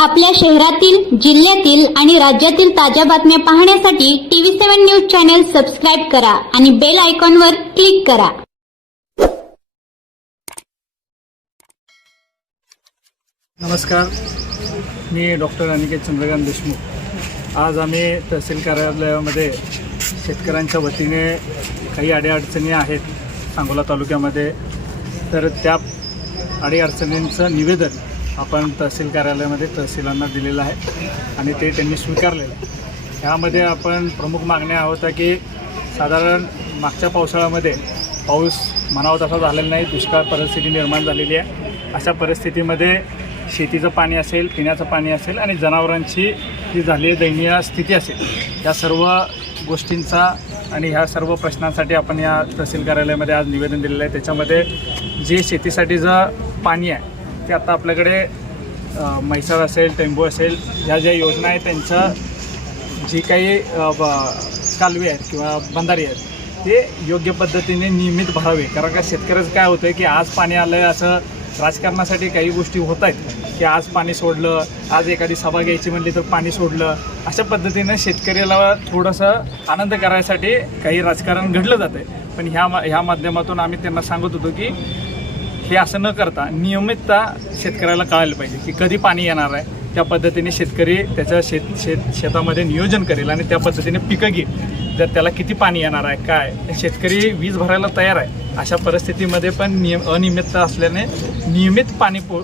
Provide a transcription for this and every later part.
आपल्या शहरातील जिल्ह्यातील आणि राज्यातील ताज्या बातम्या पाहण्यासाठी TV seven news channel subscribe करा आणि बेल आयकॉनवर क्लिक करा. नमस्कार. मी डॉक्टर अनिकेत चंद्रकांत देशमुख. आज आम्ही तहसील कार्यालयामध्ये शेतकऱ्यांच्या वतीने काही अडीअडचणी आहेत सांगोला तालुक्यामध्ये. तर त्या अडीअडचणींचं निवेदन आपण तहसील कार्यालयामध्ये तहसीलांना दिलेलं आहे आणि ते त्यांनी स्वीकारलेलं आहे. ह्यामध्ये आपण प्रमुख मागण्या होत्या की साधारण मागच्या पावसाळ्यामध्ये पाऊस म्हणावा तसा झालेला नाही दुष्काळ परिस्थिती निर्माण झालेली आहे. अशा परिस्थितीमध्ये शेतीचं पाणी असेल पिण्याचं पाणी असेल आणि जनावरांची जी झालेली दयनीय स्थिती असेल या सर्व गोष्टींचा आणि ह्या सर्व प्रश्नांसाठी आपण या तहसील कार्यालयामध्ये आज निवेदन दिलेलं आहे. त्याच्यामध्ये जे शेतीसाठी जे पाणी आहे ते आता आपल्याकडे म्हैसाळ असेल टेंबू असेल ह्या ज्या योजना आहेत त्यांचं जी काही ब- कालवे आहेत किंवा बंधारी आहेत ते योग्य पद्धतीने नियमित भरावे. कारण का शेतकऱ्याचं काय होतं की आज पाणी आलं आहे असं राजकारणासाठी काही गोष्टी होत आहेत. की आज पाणी सोडलं आज एखादी सभा घ्यायची म्हणली तर पाणी सोडलं अशा पद्धतीनं शेतकऱ्याला थोडंसं आनंद करायसाठी काही राजकारण घडलं जातं आहे पण ह्या मा ह्या माध्यमातून आम्ही त्यांना सांगत होतो की हे असं न करता नियमितता शेतकऱ्याला कळायला पाहिजे की कधी पाणी येणार आहे. त्या पद्धतीने शेतकरी त्याच्या शेत शेत शेतामध्ये नियोजन करेल आणि त्या पद्धतीने पिकं घेईल. जर त्याला किती पाणी येणार आहे काय? शेतकरी वीज भरायला तयार आहे. अशा परिस्थितीमध्ये पण नियम अनियमितता असल्याने नियमित पाणी पो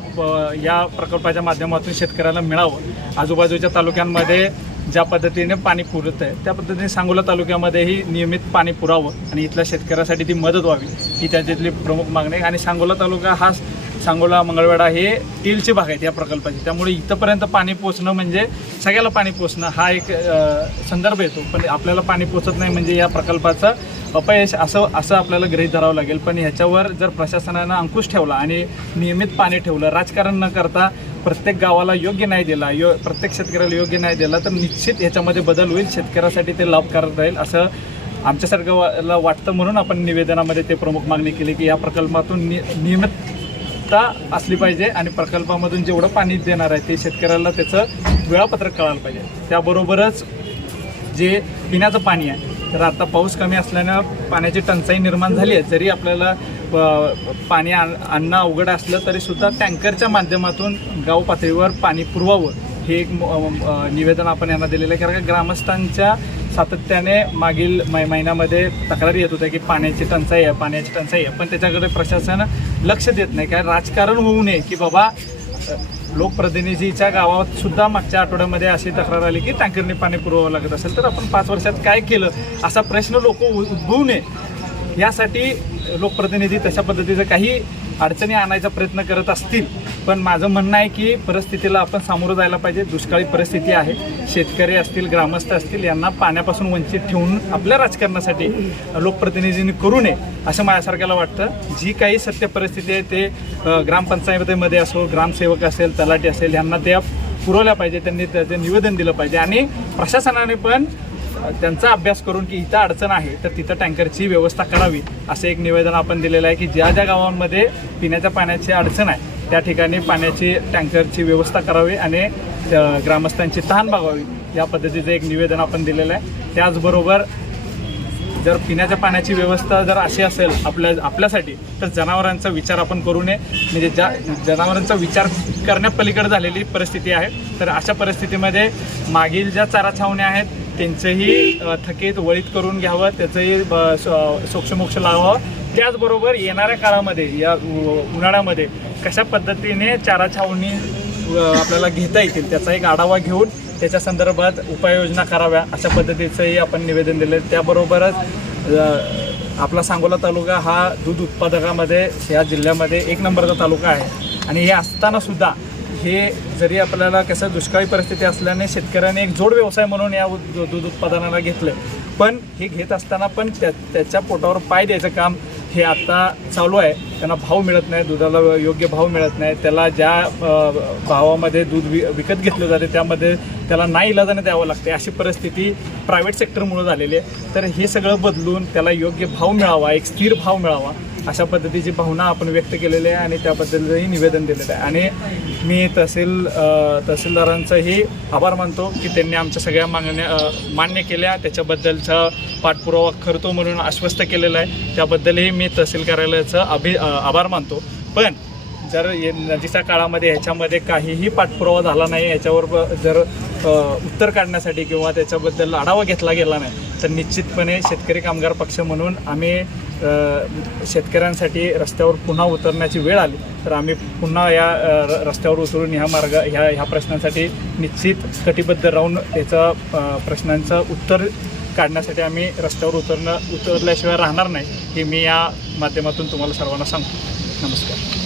या प्रकल्पाच्या माध्यमातून शेतकऱ्याला मिळावं. आजूबाजूच्या तालुक्यांमध्ये ज्या पद्धतीने पाणी पुरत आहे त्या पद्धतीने सांगोला तालुक्यामध्येही नियमित पाणी पुरावं आणि इथल्या शेतकऱ्यासाठी ती मदत व्हावी ही त्याच्यातली प्रमुख मागणी आहे. आणि सांगोला तालुका हा सांगोला मंगळवेढा हे टीलची भाग आहेत या प्रकल्पाची. त्यामुळे इथंपर्यंत पाणी पोचणं म्हणजे सगळ्याला पाणी पोचणं हा एक संदर्भ येतो. पण आपल्याला पाणी पोचत नाही म्हणजे या प्रकल्पाचं अपयश असं असं आपल्याला गृहीत धरावं लागेल. पण ह्याच्यावर जर प्रशासनानं अंकुश ठेवला आणि नियमित पाणी ठेवलं राजकारण न करता प्रत्येक गावाला योग्य न्याय दिला यो प्रत्येक शेतकऱ्याला योग्य न्याय दिला तर निश्चित ह्याच्यामध्ये बदल होईल शेतकऱ्यासाठी ते लाभकारक राहील असं आमच्यासारखं वा- वाटतं म्हणून आपण निवेदनामध्ये ते प्रमुख मागणी केली की या प्रकल्पातून नि नियमितता असली पाहिजे आणि प्रकल्पामधून जेवढं पाणी देणार आहे ते शेतकऱ्याला त्याचं वेळापत्रक कळायला पाहिजे. त्याबरोबरच जे पिण्याचं पाणी आहे तर आता पाऊस कमी असल्यानं पाण्याची टंचाई निर्माण झाली आहे. जरी आपल्याला पाणी आण आणणं अवघड असलं तरीसुद्धा टँकरच्या माध्यमातून गाव पातळीवर पाणी पुरवावं हे एक निवेदन आपण यांना दिलेलं आहे. कारण का ग्रामस्थांच्या सातत्याने मागील मै महिन्यामध्ये तक्रारी येत होत्या की पाण्याची टंचाई आहे पाण्याची टंचाई आहे. पण त्याच्याकडे प्रशासन लक्ष देत नाही. कारण राजकारण होऊ नये की बाबा लोकप्रतिनिधीच्या गावात सुद्धा मागच्या आठवड्यामध्ये अशी तक्रार आली की टँकरने पाणी पुरवावं लागत असेल. तर आपण पाच वर्षात काय केलं? असा प्रश्न लोक उद्भवू नये. यासाठी लोकप्रतिनिधी तशा पद्धतीचं काही अडचणी आणायचा प्रयत्न करत असतील पण माझं म्हणणं आहे की परिस्थितीला आपण सामोरं जायला पाहिजे. दुष्काळी परिस्थिती आहे. शेतकरी असतील ग्रामस्थ असतील यांना पाण्यापासून वंचित ठेवून आपल्या राजकारणासाठी लोकप्रतिनिधींनी करू नये असं माझ्यासारख्याला वाटतं. जी काही सत्य परिस्थिती आहे ते ग्रामपंचायतीमध्ये असो ग्रामसेवक असेल तलाठी असेल यांना त्या पुरवल्या पाहिजे. त्यांनी त्याचे निवेदन दिलं पाहिजे. आणि प्रशासनाने पण त्यांचा अभ्यास करून की इथं अडचण आहे तर तिथं टँकरची व्यवस्था करावी असं एक निवेदन आपण दिलेलं आहे की ज्या ज्या गावांमध्ये पिण्याच्या पाण्याची अडचण आहे त्या ठिकाणी पाण्याची टँकरची व्यवस्था करावी आणि ग्रामस्थांची तहान भागावी या पद्धतीचं एक निवेदन आपण दिलेलं आहे. त्याचबरोबर जर पिण्याच्या पाण्याची व्यवस्था जर अशी असेल आपल्या आपल्यासाठी तर जनावरांचा विचार आपण करू नये. म्हणजे ज्या जनावरांचा विचार करण्यापलीकडे झालेली परिस्थिती आहे तर अशा परिस्थितीमध्ये मागील ज्या चारा छावण्या आहेत त्यांचंही थकीत वळीत करून घ्यावं त्याचंही ब- स- सोक्षमोक्ष लावावं. त्याचबरोबर येणाऱ्या काळामध्ये या उन्हाळ्यामध्ये कशा पद्धतीने चारा छावणी आपल्याला घेता येतील त्याचा एक आढावा घेऊन त्याच्या संदर्भात उपाययोजना कराव्या अशा पद्धतीचंही आपण निवेदन दिलं त्याबरोबरच आपला सांगोला तालुका हा दूध उत्पादकामध्ये या जिल्ह्यामध्ये एक नंबरचा तालुका आहे. आणि हे असताना सुद्धा हे जरी आपल्याला कसं दुष्काळी परिस्थिती असल्याने शेतकऱ्याने एक जोड व्यवसाय म्हणून या दूध उत्पादनाला घेतलं. पण हे घेत असताना पण त्या त्याच्या पोटावर पाय द्यायचं काम हे आता चालू आहे. त्यांना भाव मिळत नाही दुधाला योग्य भाव मिळत नाही. त्याला ज्या भावामध्ये दूध वि विकत घेतलं जाते त्यामध्ये त्याला नाही इलाजाने द्यावं लागते अशी परिस्थिती प्रायव्हेट सेक्टरमुळे झालेली आहे. तर हे सगळं बदलून त्याला योग्य भाव मिळावा एक स्थिर भाव मिळावा. अशा पद्धतीची भावना आपण व्यक्त केलेली आहे आणि त्याबद्दलही निवेदन दिलेलं आहे. आणि मी तहसील तहसीलदारांचंही तहसीलदारांचाही आभार मानतो की त्यांनी आमच्या सगळ्या मागण्या मान्य केल्या. त्याच्याबद्दलचा पाठपुरावा करतो म्हणून आश्वस्त केलेला आहे. त्याबद्दलही मी तहसील कार्यालयाचा अभि आभार मानतो. पण जर ये- नजीकच्या काळामध्ये ह्याच्यामध्ये काहीही पाठपुरावा झाला नाही याच्यावर ब- जर उत्तर काढण्यासाठी किंवा त्याच्याबद्दल आढावा घेतला गेला नाही तर निश्चितपणे शेतकरी कामगार पक्ष म्हणून आम्ही शेतकऱ्यांसाठी रस्त्यावर पुन्हा उतरण्याची वेळ आली. तर आम्ही पुन्हा या र- रस्त्यावर उतरून ह्या मार्ग ह्या ह्या प्रश्नांसाठी निश्चित कटिबद्ध राहून त्याचं प्रश्नांचं उत्तर काढण्यासाठी आम्ही रस्त्यावर उतरणं उतरल्याशिवाय राहणार नाही हे मी या माध्यमातून तुम्हाला सर्वांना सांगतो. नमस्कार.